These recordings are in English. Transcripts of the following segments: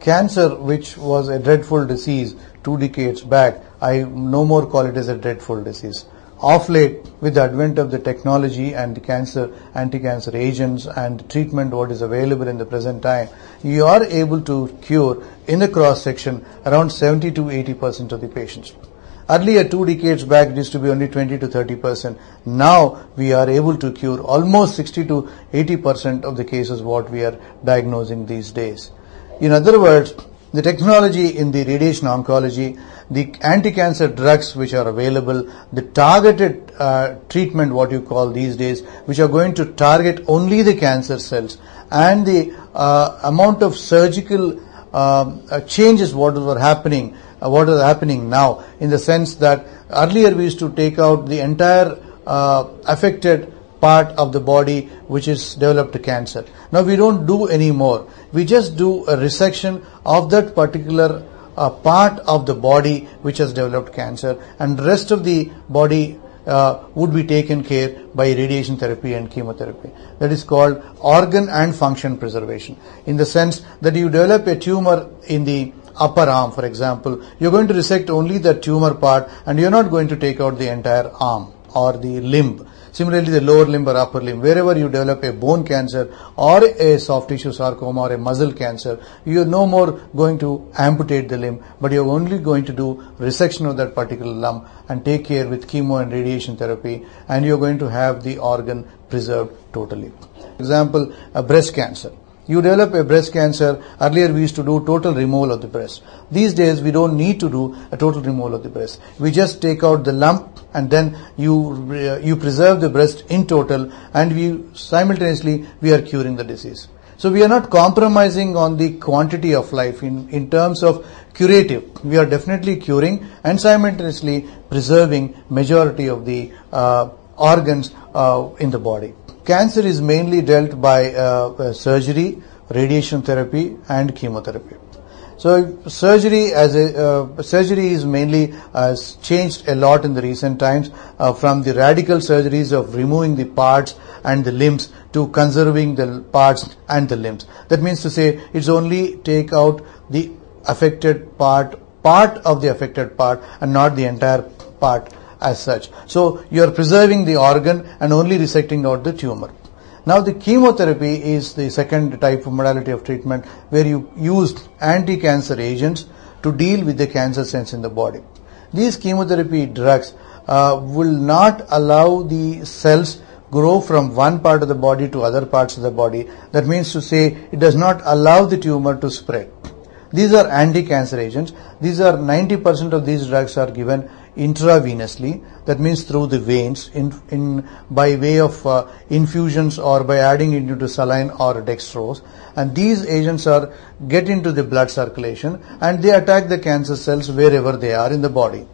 cancer, which was a dreadful disease 2 decades back, I no more call it as a dreadful disease. Of late, with the advent of the technology and the anti-cancer agents and treatment what is available in the present time, you are able to cure in the cross section around 70 to 80% of the patients. Earlier, 2 decades back, it used to be only 20 to 30%. Now, we are able to cure almost 60 to 80% of the cases what we are diagnosing these days. In other words, the technology in the radiation oncology, the anti-cancer drugs which are available, the targeted treatment what you call these days, which are going to target only the cancer cells, and the amount of surgical changes what are happening now, in the sense that earlier we used to take out the entire affected part of the body which is developed cancer. Now we don't do any more. We just do a resection of that particular part of the body which has developed cancer, and the rest of the body would be taken care by radiation therapy and chemotherapy. That is called organ and function preservation, in the sense that you develop a tumor in the upper arm, for example, you're going to resect only the tumor part and you're not going to take out the entire arm or the limb. Similarly, the lower limb or upper limb, wherever you develop a bone cancer or a soft tissue sarcoma or a muscle cancer, you're no more going to amputate the limb, but you're only going to do resection of that particular limb and take care with chemo and radiation therapy, and you're going to have the organ preserved totally. For example, a breast cancer. You develop a breast cancer, earlier we used to do total removal of the breast. These days we don't need to do a total removal of the breast. We just take out the lump and then you preserve the breast in total, and simultaneously we are curing the disease. So we are not compromising on the quantity of life in terms of curative. We are definitely curing and simultaneously preserving majority of the organs in the body. Cancer is mainly dealt by surgery, radiation therapy, and chemotherapy. So surgery is mainly has changed a lot in the recent times, from the radical surgeries of removing the parts and the limbs to conserving the parts and the limbs. That means to say it's only take out the affected part of the affected part and not the entire part as such. So you are preserving the organ and only resecting out the tumor. Now the chemotherapy is the second type of modality of treatment, where you use anti-cancer agents to deal with the cancer cells in the body. These chemotherapy drugs will not allow the cells grow from one part of the body to other parts of the body. That means to say it does not allow the tumor to spread. These are anti-cancer agents. These are 90% of these drugs are given intravenously, that means through the veins, by way of infusions or by adding it into saline or dextrose, and these agents get into the blood circulation and they attack the cancer cells wherever they are in the body.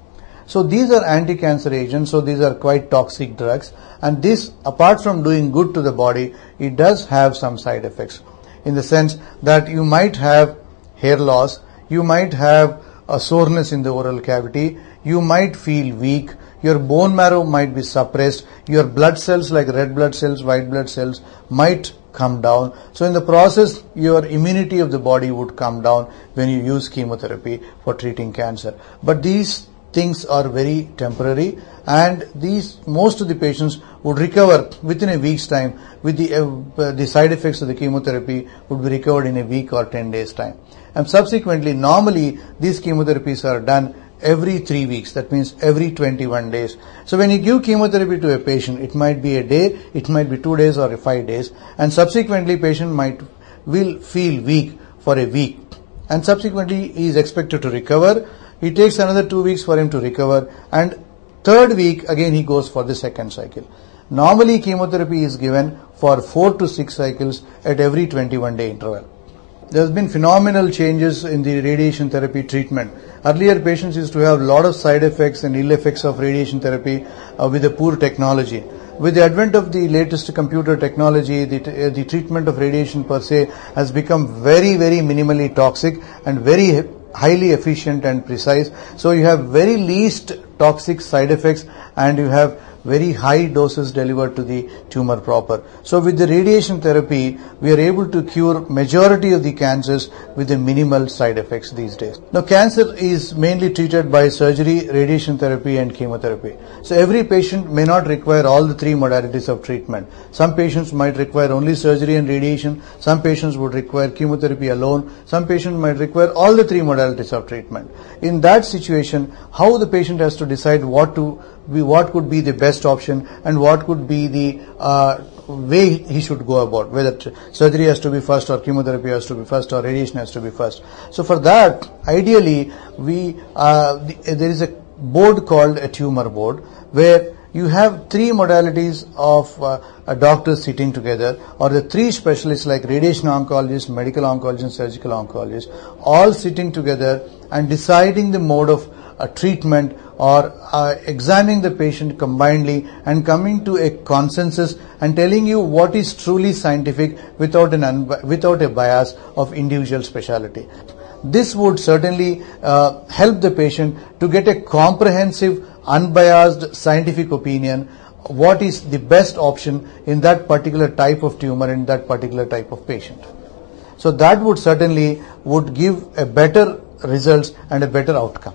So these are anti-cancer agents, so these are quite toxic drugs, and this, apart from doing good to the body, it does have some side effects, in the sense that you might have hair loss, you might have a soreness in the oral cavity, you might feel weak, your bone marrow might be suppressed, your blood cells like red blood cells, white blood cells might come down. So in the process, your immunity of the body would come down when you use chemotherapy for treating cancer. But these things are very temporary, and most of the patients would recover within a week's time. With the side effects of the chemotherapy would be recovered in a week or 10 days time. And subsequently, normally these chemotherapies are done every 3 weeks. That means every 21 days. So when you give chemotherapy to a patient, it might be a day, it might be 2 days or 5 days, and subsequently patient will feel weak for a week, and subsequently he is expected to recover. It takes another 2 weeks for him to recover, and third week again he goes for the second cycle. Normally chemotherapy is given for 4 to 6 cycles at every 21-day interval. There has been phenomenal changes in the radiation therapy treatment. Earlier, patients used to have a lot of side effects and ill effects of radiation therapy with the poor technology. With the advent of the latest computer technology, the treatment of radiation per se has become very, very minimally toxic and very highly efficient and precise. So you have very least toxic side effects, and you have very high doses delivered to the tumor proper. So with the radiation therapy, we are able to cure majority of the cancers with the minimal side effects these days. Now cancer is mainly treated by surgery, radiation therapy and chemotherapy. So every patient may not require all the three modalities of treatment. Some patients might require only surgery and radiation, some patients would require chemotherapy alone, some patients might require all the three modalities of treatment. In that situation, how the patient has to decide what could be the best option and what could be the way he should go about, whether surgery has to be first or chemotherapy has to be first or radiation has to be first. So for that, ideally, there is a board called a tumor board where you have three modalities of doctors sitting together, or the three specialists like radiation oncologists, medical oncologists, surgical oncologists, all sitting together and deciding the mode of treatment or examining the patient combinedly and coming to a consensus and telling you what is truly scientific without a bias of individual specialty. This would certainly help the patient to get a comprehensive, unbiased scientific opinion what is the best option in that particular type of tumor, in that particular type of patient. So that would certainly give a better results and a better outcome.